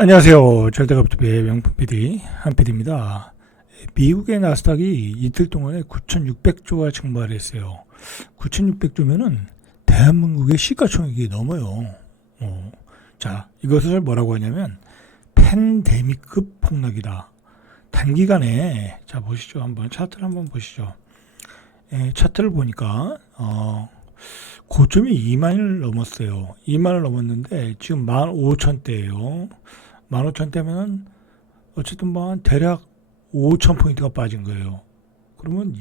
안녕하세요. 절대값TV의 명품 PD 한PD입니다. 미국의 나스닥이 이틀 동안에 9,600조가 증발했어요. 9,600조면은 대한민국의 시가총액이 넘어요. 자, 이것을 뭐라고 하냐면 팬데믹급 폭락이다. 단기간에 자 보시죠. 한번 차트를 한번 보시죠. 차트를 보니까 고점이 2만을 넘었어요. 2만을 넘었는데 지금 15,000대예요. 15,000대면 어쨌든 뭐 한 대략 5,000포인트가 빠진 거예요. 그러면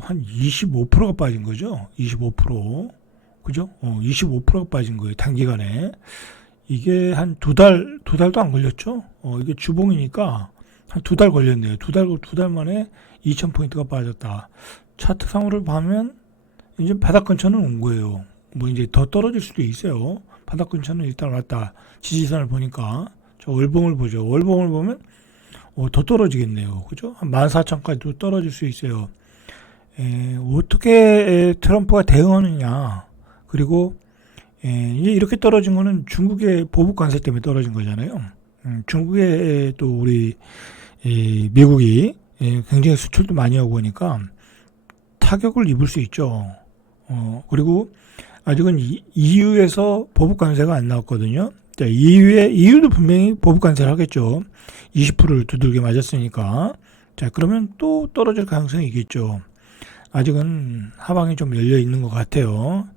한 25%가 빠진 거죠. 25%. 그죠? 25%가 빠진 거예요. 단기간에. 이게 한 두 달도 안 걸렸죠? 이게 주봉이니까 한 두 달 걸렸네요. 두 달 만에 2,000포인트가 빠졌다. 차트상으로를 보면 이제 바닥 근처는 온 거예요. 뭐 이제 더 떨어질 수도 있어요. 바닥 근처는 일단 왔다. 지지선을 보니까 저 월봉을 보죠. 월봉을 보면 더 떨어지겠네요. 그죠? 한 14,000까지도 떨어질 수 있어요. 어떻게 트럼프가 대응하느냐. 그리고 이제 이렇게 떨어진 거는 중국의 보복 관세 때문에 떨어진 거잖아요. 중국에 또 우리 미국이 굉장히 수출도 많이 하고 보니까 타격을 입을 수 있죠. 그리고 아직은 EU에서 보복 관세가 안 나왔거든요. 자, EU도 분명히 보복 관세를 하겠죠. 20%를 두들겨 맞았으니까. 자, 그러면 또 떨어질 가능성이 있겠죠. 아직은 하방이 좀 열려 있는 것 같아요.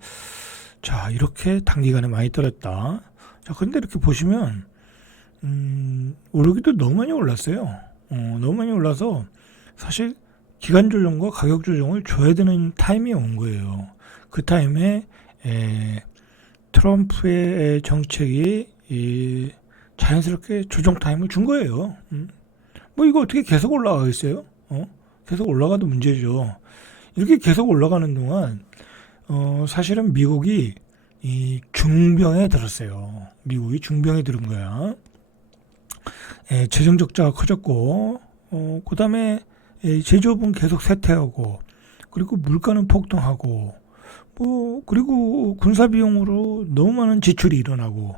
자, 이렇게 단기간에 많이 떨어졌다. 자, 그런데 이렇게 보시면, 오르기도 너무 많이 올랐어요. 너무 많이 올라서 사실 기간 조정과 가격 조정을 줘야 되는 타임이 온 거예요. 그 타임에 트럼프의 정책이 자연스럽게 조정 타임을 준 거예요. 뭐 이거 어떻게 계속 올라가겠어요? 계속 올라가도 문제죠. 이렇게 계속 올라가는 동안 사실은 미국이 이 중병에 들었어요. 미국이 중병에 들은 거야. 재정 적자가 커졌고, 그 다음에 제조업은 계속 쇠퇴하고, 그리고 물가는 폭등하고, 그리고 군사 비용으로 너무 많은 지출이 일어나고,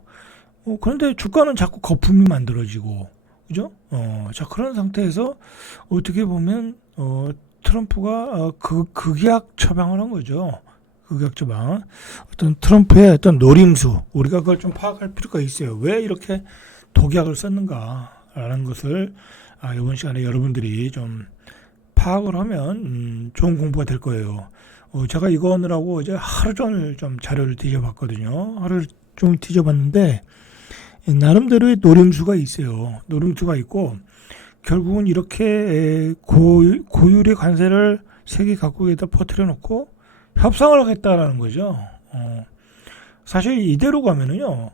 그런데 주가는 자꾸 거품이 만들어지고, 그죠? 자, 그런 상태에서 어떻게 보면, 트럼프가 극약 처방을 한 거죠. 극약 처방. 어떤 트럼프의 어떤 노림수, 우리가 그걸 좀 파악할 필요가 있어요. 왜 이렇게 독약을 썼는가라는 것을 이번 시간에 여러분들이 좀 파악을 하면 좋은 공부가 될 거예요. 제가 이거 하느라고 이제 하루 종일 좀 자료를 뒤져봤거든요. 하루 종일 뒤져봤는데 나름대로의 노림수가 있어요. 노림수가 있고 결국은 이렇게 고율의 관세를 세계 각국에다 퍼뜨려 놓고 협상을 하겠다라는 거죠. 사실 이대로 가면은요,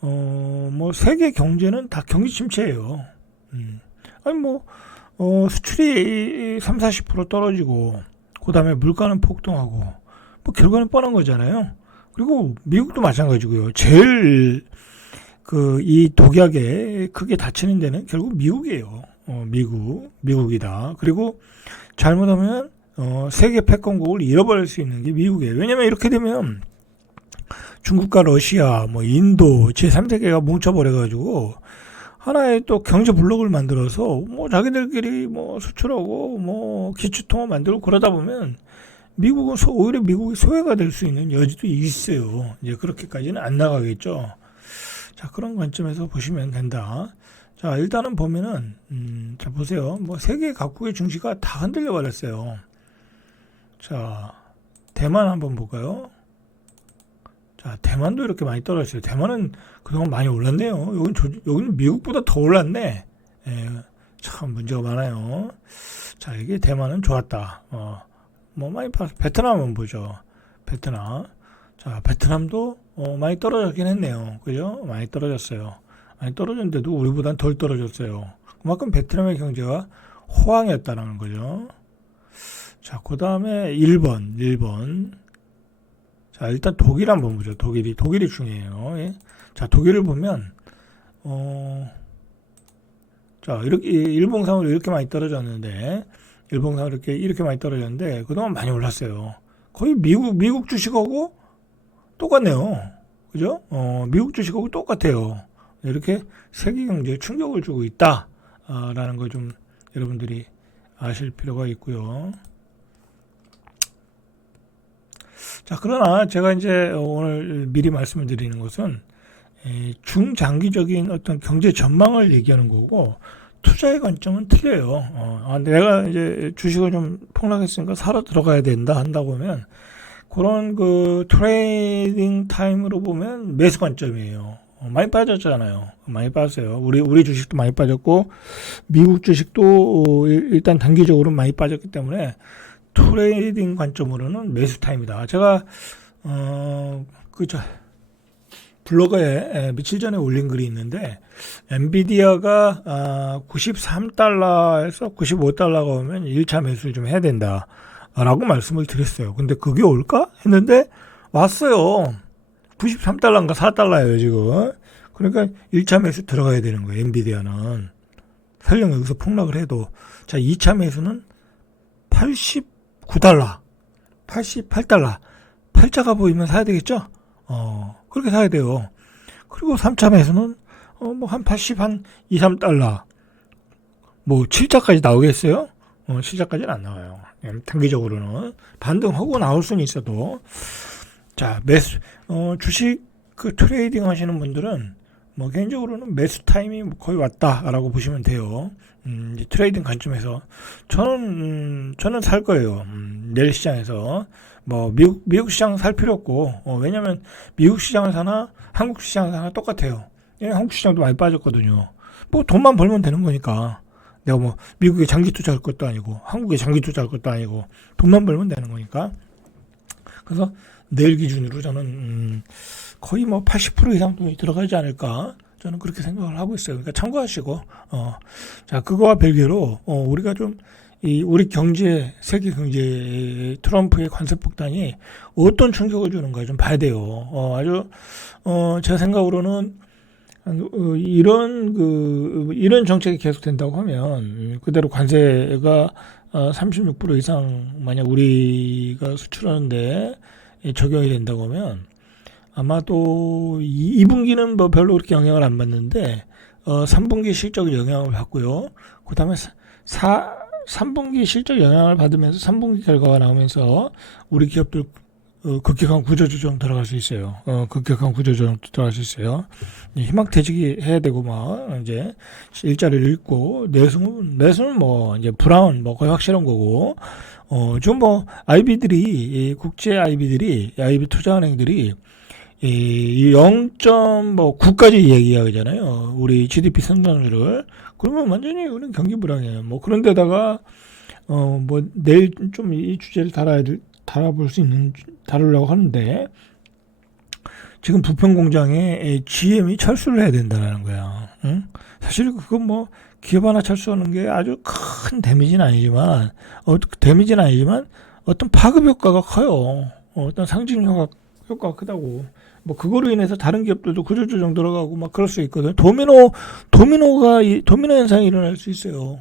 뭐 세계 경제는 다 경기 침체예요. 아니 뭐 수출이 30-40% 떨어지고 그 다음에 물가는 폭등하고 뭐 결과는 뻔한 거잖아요. 그리고 미국도 마찬가지고요. 제일 이 독약에 크게 다치는 데는 결국 미국이에요. 미국이다. 그리고 잘못하면 세계 패권국을 잃어버릴 수 있는 게 미국이에요. 왜냐면 이렇게 되면 중국과 러시아, 뭐 인도, 제3세계가 뭉쳐버려가지고 하나의 또 경제 블록을 만들어서 뭐 자기들끼리 뭐 수출하고 뭐 기축통화 만들고 그러다 보면 미국은 오히려 미국이 소외가 될 수 있는 여지도 있어요. 이제 그렇게까지는 안 나가겠죠. 자, 그런 관점에서 보시면 된다. 자, 일단은 보면은 자 보세요. 뭐 세계 각국의 증시가 다 흔들려 버렸어요. 자, 대만 한번 볼까요? 자, 대만도 이렇게 많이 떨어졌어요. 대만은 그동안 많이 올랐네요. 여기는 미국보다 더 올랐네. 참 문제가 많아요. 자, 이게 대만은 좋았다. 뭐 많이 베트남 한번 보죠. 베트남. 자, 베트남도 많이 떨어졌긴 했네요. 그죠? 많이 떨어졌어요. 많이 떨어졌는데도 우리보단 덜 떨어졌어요. 그만큼 베트남의 경제가 호황이었다는 거죠. 자, 그 다음에 일본. 자, 일단 독일 한번 보죠. 독일이 중요해요. 예? 자, 독일을 보면, 자, 이렇게, 일봉상으로 이렇게 많이 떨어졌는데, 이렇게 많이 떨어졌는데, 그동안 많이 올랐어요. 거의 미국 주식하고 똑같네요. 그죠? 미국 주식하고 똑같아요. 이렇게 세계 경제에 충격을 주고 있다라는 거 좀 여러분들이 아실 필요가 있고요. 자, 그러나 제가 이제 오늘 미리 말씀을 드리는 것은 중장기적인 어떤 경제 전망을 얘기하는 거고 투자의 관점은 틀려요. 내가 이제 주식을 좀 폭락했으니까 사러 들어가야 된다 한다고 하면 그런 그 트레이딩 타임으로 보면 매수 관점이에요. 많이 빠졌잖아요. 많이 빠졌어요. 우리 주식도 많이 빠졌고 미국 주식도 일단 단기적으로 많이 빠졌기 때문에 트레이딩 관점으로는 매수 타임이다. 제가 블로그에 며칠 전에 올린 글이 있는데 엔비디아가 93달러에서 95달러가 오면 1차 매수를 좀 해야 된다 라고 말씀을 드렸어요. 근데 그게 올까? 했는데 왔어요. 93달러인가 4달러예요 지금. 그러니까 1차 매수 들어가야 되는 거예요. 엔비디아는 설령 여기서 폭락을 해도. 자, 2차 매수는 89달러 88달러 8자가 보이면 사야 되겠죠? 그렇게 사야 돼요. 그리고 3차 매수는 뭐 한 80, 한 2, 3달러 뭐 7자까지 나오겠어요? 7자까지는 안 나와요. 단기적으로는 반등하고 나올 수는 있어도. 자, 매수 주식 그 트레이딩 하시는 분들은 뭐 개인적으로는 매수 타임이 거의 왔다라고 보시면 돼요. 이제 트레이딩 관점에서 저는 살 거예요. 내일 시장에서 뭐 미국 시장 살 필요 없고 왜냐면 미국 시장을 사나 한국 시장을 사나 똑같아요. 한국 시장도 많이 빠졌거든요. 뭐 돈만 벌면 되는 거니까 내가 뭐 미국에 장기 투자할 것도 아니고 한국에 장기 투자할 것도 아니고 돈만 벌면 되는 거니까. 그래서 내일 기준으로 저는 거의 뭐 80% 이상 돈이 들어가지 않을까 저는 그렇게 생각을 하고 있어요. 그러니까 참고하시고 자, 그거와 별개로 우리가 좀 우리 경제, 세계 경제에 트럼프의 관세 폭탄이 어떤 충격을 주는가 좀 봐야 돼요. 아주 제 생각으로는 이런 정책이 계속된다고 하면 그대로 관세가 36% 이상 만약 우리가 수출하는데 적용이 된다고 하면 아마도 2분기는 뭐 별로 그렇게 영향을 안 받는데 3분기 실적 영향을 받고요. 그 다음에 3분기 실적 영향을 받으면서 3분기 결과가 나오면서 우리 기업들 급격한 구조조정 들어갈 수 있어요. 급격한 구조조정 들어갈 수 있어요. 희망퇴직이 해야 되고 막 이제 일자리를 잃고 내수는 뭐 이제 브라운 뭐 거의 확실한 거고 좀 뭐 IB들이 국제 IB들이 IB 투자은행들이 이 0.9까지 얘기하잖아요. 우리 GDP 성장률을. 그러면 완전히 우리는 경기 불황이에요. 뭐 그런데다가 뭐 내일 좀 이 주제를 다루려고 하는데 지금 부평 공장에 GM이 철수를 해야 된다는 거야. 응? 사실 그건 뭐 기업 하나 철수하는 게 아주 큰 데미지는 아니지만 어떤 파급 효과가 커요. 어떤 상징 효과가 크다고. 뭐 그거로 인해서 다른 기업들도 구조조정 들어가고 막 그럴 수 있거든. 도미노 현상이 일어날 수 있어요.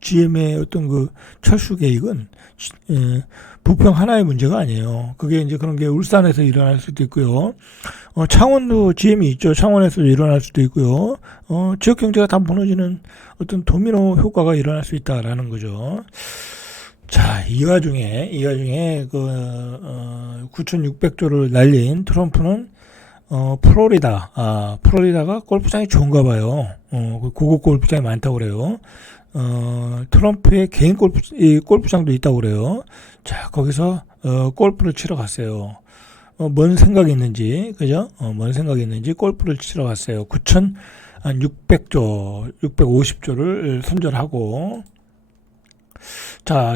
GM의 어떤 그 철수 계획은 부평 하나의 문제가 아니에요. 그게 이제 그런 게 울산에서 일어날 수도 있고요. 창원도 GM이 있죠. 창원에서도 일어날 수도 있고요. 지역 경제가 다 무너지는 어떤 도미노 효과가 일어날 수 있다라는 거죠. 자, 이 와중에 9,600조를 날린 트럼프는 플로리다가 골프장이 좋은가 봐요. 고급 골프장이 많다고 그래요. 트럼프의 개인 골프장도 있다고 그래요. 자, 거기서 골프를 치러 갔어요. 뭔 생각이 있는지, 그죠? 뭔 생각이 있는지 골프를 치러 갔어요. 9,650조를 손절하고. 자,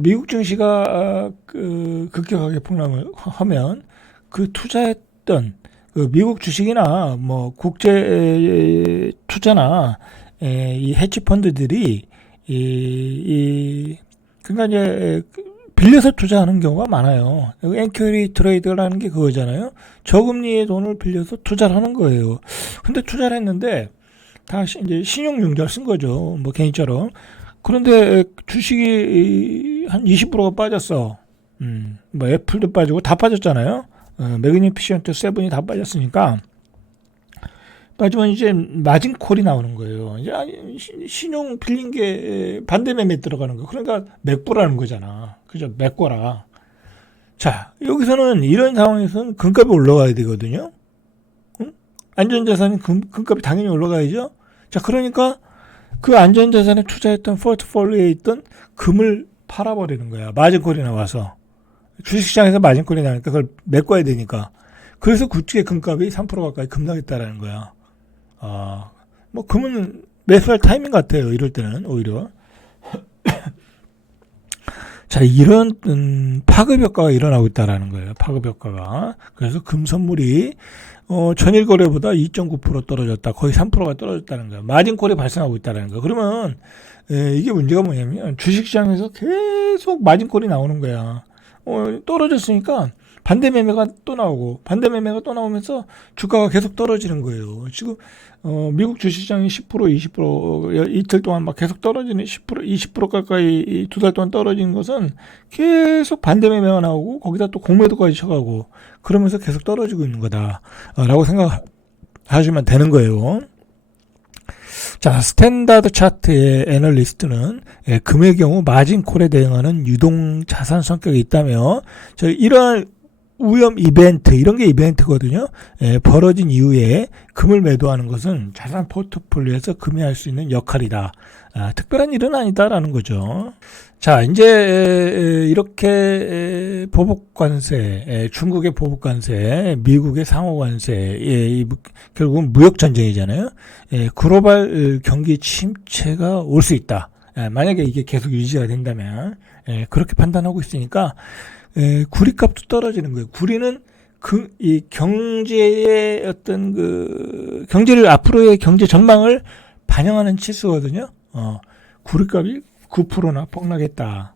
미국 증시가 급격하게 폭락을 하면 그 투자했던 그 미국 주식이나 뭐 국제 투자나 이 헤지 펀드들이 그러니까 이제 빌려서 투자하는 경우가 많아요. 엔큐리 트레이드라는 게 그거잖아요. 저금리의 돈을 빌려서 투자를 하는 거예요. 근데 투자를 했는데 다 이제 신용융자를 쓴 거죠. 뭐 개인처럼. 그런데 주식이 한 20%가 빠졌어. 뭐 애플도 빠지고 다 빠졌잖아요. 매그니피션트 7이 다 빠졌으니까 따지면 이제 마진콜이 나오는 거예요. 이제 신용 빌린 게 반대 매매 들어가는 거. 그러니까 맥보라는 거잖아. 그죠? 맥거라. 자, 여기서는 이런 상황에서는 금값이 올라가야 되거든요. 응? 안전자산이 금값이 당연히 올라가야죠. 자, 그러니까 그 안전자산에 투자했던 포트폴리오에 있던 금을 팔아버리는 거야. 마진콜이 나와서. 주식시장에서 마진콜이 나니까 그걸 메꿔야 되니까. 그래서 구축의 금값이 3% 가까이 급락했다라는 거야. 뭐 금은 매수할 타이밍 같아요. 이럴 때는 오히려. 자, 이런 파급 효과가 일어나고 있다라는 거예요. 파급 효과가. 그래서 금 선물이 전일 거래보다 2.9% 떨어졌다. 거의 3%가 떨어졌다는 거예요. 마진콜이 발생하고 있다는 거예요. 그러면 이게 문제가 뭐냐면 주식시장에서 계속 마진콜이 나오는 거야. 떨어졌으니까 반대 매매가 또 나오고 반대 매매가 또 나오면서 주가가 계속 떨어지는 거예요. 지금 미국 주식시장이 10% 20% 이틀 동안 막 계속 떨어지는 10% 20% 가까이 두 달 동안 떨어지는 것은 계속 반대 매매가 나오고 거기다 또 공매도까지 쳐가고 그러면서 계속 떨어지고 있는 거다라고 생각하시면 되는 거예요. 자, 스탠다드 차트의 애널리스트는 금의 경우 마진콜에 대응하는 유동 자산 성격이 있다며 이러한 위험 이벤트, 이런 게 이벤트거든요. 벌어진 이후에 금을 매도하는 것은 자산 포트폴리오에서 금이 할 수 있는 역할이다. 특별한 일은 아니다라는 거죠. 자, 이제 이렇게 보복관세, 중국의 보복관세, 미국의 상호관세, 결국은 무역전쟁이잖아요. 글로벌 경기 침체가 올 수 있다. 만약에 이게 계속 유지가 된다면 그렇게 판단하고 있으니까 구리값도 떨어지는 거예요. 구리는 이 경제의 어떤 경제를 앞으로의 경제 전망을 반영하는 치수거든요. 구리값이 9%나 폭락했다.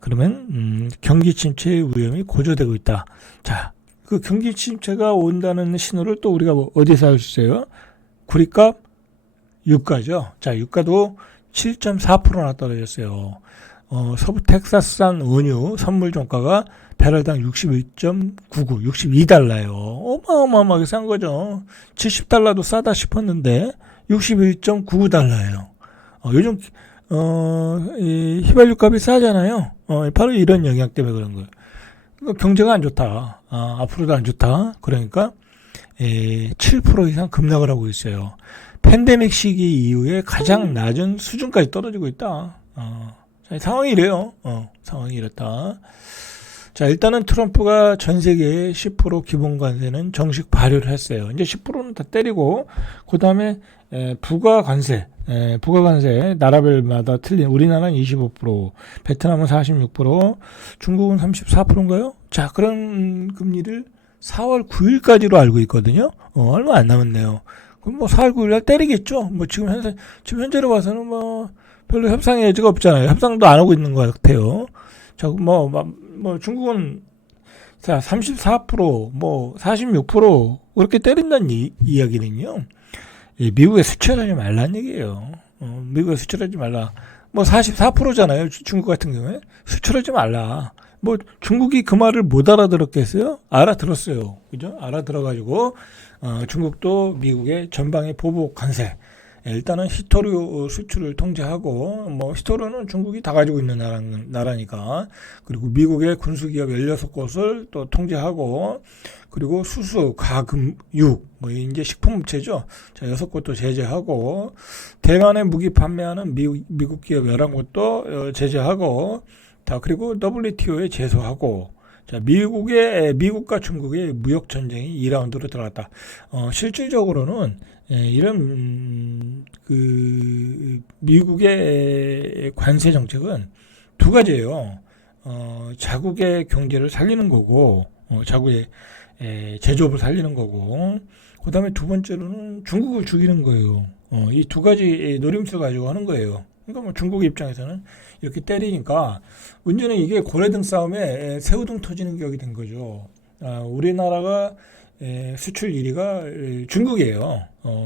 그러면 경기 침체의 위험이 고조되고 있다. 자, 그 경기 침체가 온다는 신호를 또 우리가 어디서 알 수 있어요? 구리값 유가죠. 자, 유가도 7.4%나 떨어졌어요. 서부 텍사스산 원유 선물 종가가 배럴당 61.99, 62달러예요. 어마어마하게 싼 거죠. 70달러도 싸다 싶었는데 61.99달러예요. 요즘 이 휘발유 값이 싸잖아요. 바로 이런 영향 때문에 그런 거예요. 그러니까 경제가 안 좋다. 앞으로도 안 좋다. 그러니까 7% 이상 급락을 하고 있어요. 팬데믹 시기 이후에 가장 낮은 수준까지 떨어지고 있다. 상황이 이래요. 상황이 이렇다. 자, 일단은 트럼프가 전 세계에 10% 기본관세는 정식 발효를 했어요. 이제 10%는 다 때리고, 그 다음에 부가관세 나라별마다 틀린, 우리나라는 25%, 베트남은 46%, 중국은 34%인가요? 자, 그런 금리를 4월 9일까지로 알고 있거든요. 얼마 안 남았네요. 그럼 뭐 4월 9일날 때리겠죠. 뭐 지금 현재로 봐서는 뭐 별로 협상의 여지가 없잖아요. 협상도 안 하고 있는 것 같아요. 자, 뭐 중국은 자 34%, 뭐 46% 그렇게 때린다는 이야기는요. 미국에 수출하지 말라는 얘기예요. 미국에 수출하지 말라. 뭐 44%잖아요. 중국 같은 경우에 수출하지 말라. 뭐 중국이 그 말을 못 알아들었겠어요? 알아들었어요. 그죠? 알아들어가지고 중국도 미국의 전방의 보복 관세. 일단은 히토류 수출을 통제하고, 뭐 히토류는 중국이 다 가지고 있는 나라니까. 그리고 미국의 군수기업 16곳을 또 통제하고, 그리고 수수, 가금, 육, 뭐 이제 식품업체죠. 자, 6곳도 제재하고, 대만에 무기 판매하는 미국 기업 11곳도 제재하고, 다 그리고 WTO에 제소하고, 자, 미국과 중국의 무역 전쟁이 2라운드로 들어갔다. 실질적으로는 이런 미국의 관세 정책은 두 가지예요. 자국의 경제를 살리는 거고, 자국의 제조업을 살리는 거고, 그 다음에 두 번째로는 중국을 죽이는 거예요. 이 두 가지 노림수를 가지고 하는 거예요. 그러니까 뭐 중국 입장에서는 이렇게 때리니까 문제는 이게 고래등 싸움에 새우등 터지는 격이 된 거죠. 우리나라가 수출 1위가 중국이에요.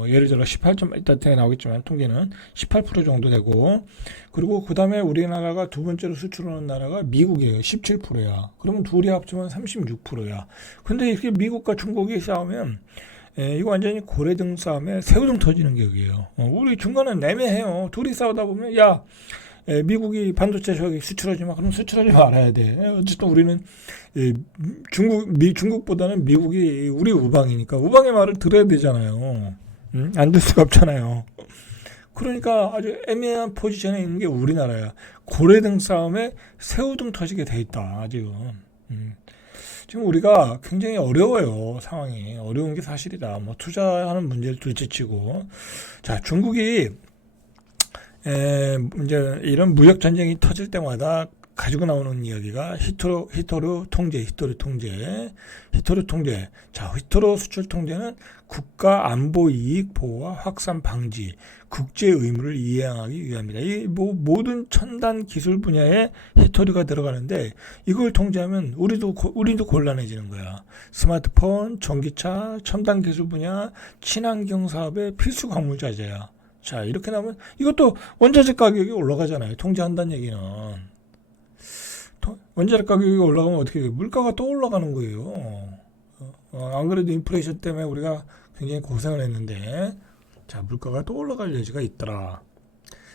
예를 들어 18점, 이따 나오겠지만 통계는 18% 정도 되고, 그리고 그 다음에 우리나라가 두 번째로 수출하는 나라가 미국이에요. 17%야. 그러면 둘이 합치면 36%야. 근데 이렇게 미국과 중국이 싸우면 이거 완전히 고래등 싸움에 새우등 터지는 격이에요. 우리 중간은 애매해요. 둘이 싸우다 보면 야 미국이 반도체 저기 수출하지 마. 그럼 수출하지 말아야 돼. 어쨌든 우리는 중국보다는 미국이 우리 우방이니까 우방의 말을 들어야 되잖아요. 안 들 수가 없잖아요. 그러니까 아주 애매한 포지션에 있는 게 우리나라야. 고래등 싸움에 새우등 터지게 돼 있다 지금. 지금 우리가 굉장히 어려워요. 상황이 어려운 게 사실이다. 뭐 투자하는 문제를 둘째치고, 자 중국이 이제 이런 무역 전쟁이 터질 때마다 가지고 나오는 이야기가 히토류 통제. 자, 히토류 수출 통제는 국가 안보 이익 보호와 확산 방지, 국제 의무를 이행하기 위함이다. 이 모든 첨단 기술 분야에 히토류가 들어가는데 이걸 통제하면 우리도 곤란해지는 거야. 스마트폰, 전기차, 첨단 기술 분야, 친환경 사업의 필수 광물 자재야. 자, 이렇게 나오면 이것도 원자재 가격이 올라가잖아요. 통제한다는 얘기는. 원자재 가격이 올라가면 어떻게 돼요? 물가가 또 올라가는 거예요. 안 그래도 인플레이션 때문에 우리가 굉장히 고생을 했는데, 자, 물가가 또 올라갈 여지가 있더라.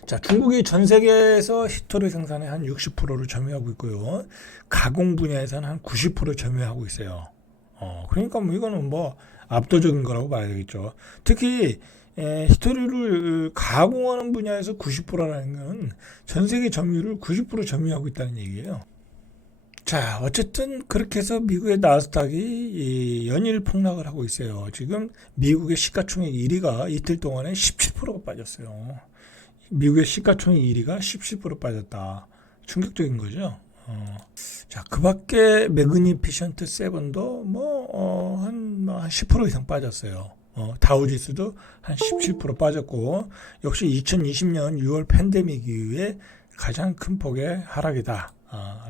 자, 중국이 전 세계에서 히토류 생산의 한 60%를 점유하고 있고요. 가공 분야에서는 한 90% 점유하고 있어요. 그러니까 뭐 이거는 뭐 압도적인 거라고 봐야 되겠죠. 특히 히토류를 가공하는 분야에서 90%라는 건 전 세계 점유율을 90% 점유하고 있다는 얘기예요. 자, 어쨌든 그렇게 해서 미국의 나스닥이 연일 폭락을 하고 있어요. 지금 미국의 시가총액 1위가 이틀 동안에 17%가 빠졌어요. 미국의 시가총액 1위가 17% 빠졌다. 충격적인 거죠. 자, 그 밖에 매그니피션트 7도 한 10% 이상 빠졌어요. 다우지수도 한 17% 빠졌고, 역시 2020년 6월 팬데믹 이후에 가장 큰 폭의 하락이다.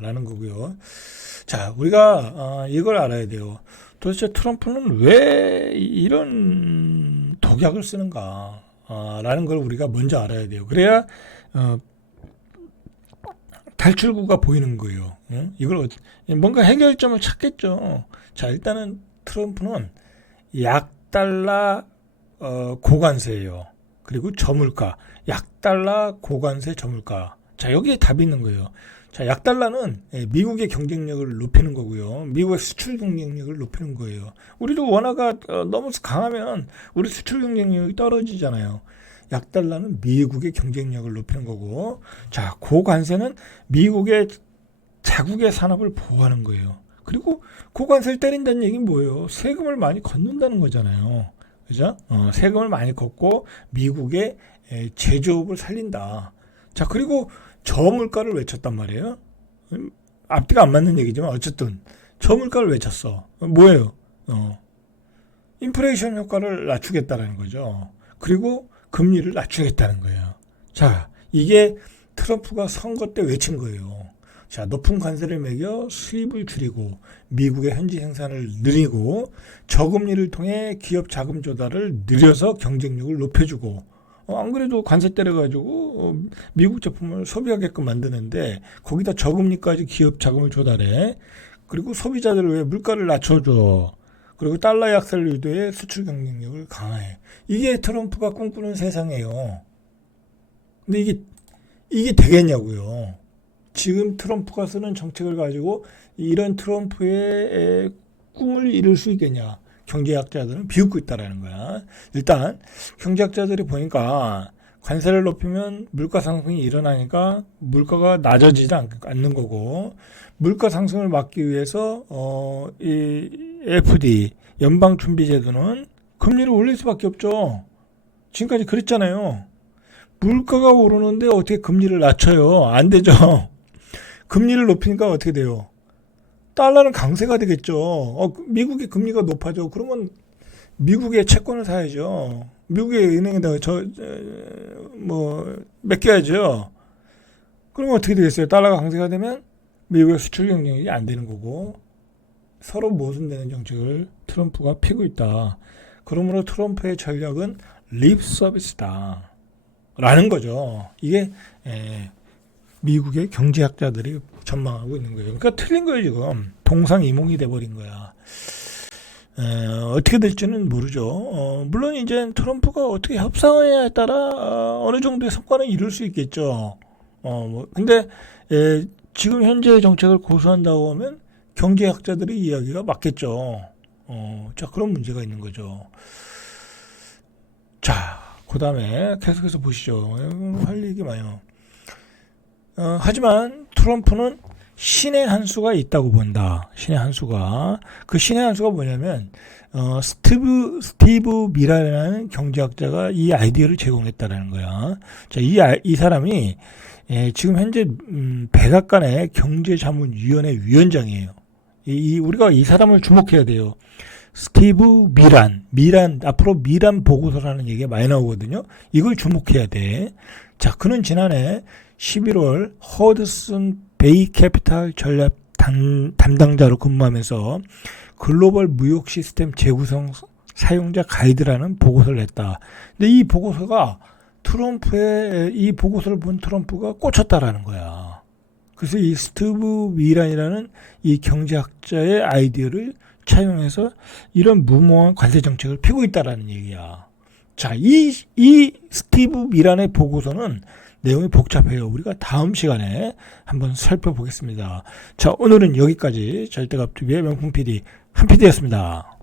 라는 거고요. 자, 우리가 이걸 알아야 돼요. 도대체 트럼프는 왜 이런 독약을 쓰는가? 라는 걸 우리가 먼저 알아야 돼요. 그래야 탈출구가 보이는 거예요. 이걸 뭔가 해결점을 찾겠죠. 자, 일단은 트럼프는 약달러 고관세예요. 그리고 저물가, 약달러 고관세 저물가. 자, 여기에 답이 있는 거예요. 자, 약달러는 미국의 경쟁력을 높이는 거고요. 미국의 수출 경쟁력을 높이는 거예요. 우리도 원화가 너무 강하면 우리 수출 경쟁력이 떨어지잖아요. 약달러는 미국의 경쟁력을 높이는 거고, 자, 고관세는 미국의 자국의 산업을 보호하는 거예요. 그리고 고관세를 때린다는 얘기는 뭐예요? 세금을 많이 걷는다는 거잖아요. 그죠? 세금을 많이 걷고 미국의 제조업을 살린다. 자, 그리고 저물가를 외쳤단 말이에요. 앞뒤가 안 맞는 얘기지만 어쨌든 저물가를 외쳤어. 뭐예요? 인플레이션 효과를 낮추겠다는 거죠. 그리고 금리를 낮추겠다는 거예요. 자, 이게 트럼프가 선거 때 외친 거예요. 자, 높은 관세를 매겨 수입을 줄이고 미국의 현지 생산을 늘리고 저금리를 통해 기업 자금 조달을 늘려서 경쟁력을 높여주고, 안 그래도 관세 때려가지고 미국 제품을 소비하게끔 만드는데 거기다 저금리까지 기업 자금을 조달해. 그리고 소비자들을 왜 물가를 낮춰줘. 그리고 달러 약세를 유도해 수출 경쟁력을 강화해. 이게 트럼프가 꿈꾸는 세상이에요. 근데 이게 되겠냐고요. 지금 트럼프가 쓰는 정책을 가지고 이런 트럼프의 꿈을 이룰 수 있겠냐. 경제학자들은 비웃고 있다라는 거야. 일단 경제학자들이 보니까 관세를 높이면 물가 상승이 일어나니까 물가가 낮아지지 않는 거고, 물가 상승을 막기 위해서 이 FD 연방준비제도는 금리를 올릴 수밖에 없죠. 지금까지 그랬잖아요. 물가가 오르는데 어떻게 금리를 낮춰요? 안 되죠. 금리를 높이니까 어떻게 돼요? 달러는 강세가 되겠죠. 미국의 금리가 높아져. 그러면 미국의 채권을 사야죠. 미국의 은행에다가 맡겨야죠. 그러면 어떻게 되겠어요? 달러가 강세가 되면 미국의 수출 경쟁력이 안 되는 거고, 서로 모순되는 정책을 트럼프가 피고 있다. 그러므로 트럼프의 전략은 립 서비스다. 라는 거죠. 이게 미국의 경제학자들이 전망하고 있는 거예요. 그러니까 틀린 거예요, 지금. 동상이몽이 돼버린 거야. 어떻게 될지는 모르죠. 물론 이제 트럼프가 어떻게 협상하냐에 따라 어느 정도의 성과는 이룰 수 있겠죠. 근데 지금 현재의 정책을 고수한다고 하면 경제학자들의 이야기가 맞겠죠. 자, 그런 문제가 있는 거죠. 자, 그 다음에 계속해서 보시죠. 할 얘기 많아요. 하지만 트럼프는 신의 한 수가 있다고 본다. 신의 한 수가. 그 신의 한 수가 뭐냐면, 스티브 미라라는 경제학자가 이 아이디어를 제공했다라는 거야. 자, 이 사람이, 지금 현재, 백악관의 경제자문위원회 위원장이에요. 우리가 이 사람을 주목해야 돼요. 스티브 미란, 앞으로 미란 보고서라는 얘기가 많이 나오거든요. 이걸 주목해야 돼. 자, 그는 지난해 11월 허드슨 베이 캐피탈 전략 담당자로 근무하면서 글로벌 무역 시스템 재구성 사용자 가이드라는 보고서를 냈다. 근데 이 보고서가 이 보고서를 본 트럼프가 꽂혔다라는 거야. 그래서 이 스티브 미란이라는 이 경제학자의 아이디어를 차용해서 이런 무모한 관세 정책을 펴고 있다라는 얘기야. 자, 이 스티브 미란의 보고서는 내용이 복잡해요. 우리가 다음 시간에 한번 살펴보겠습니다. 자, 오늘은 여기까지 절대값TV의 명품 PD 한 PD였습니다.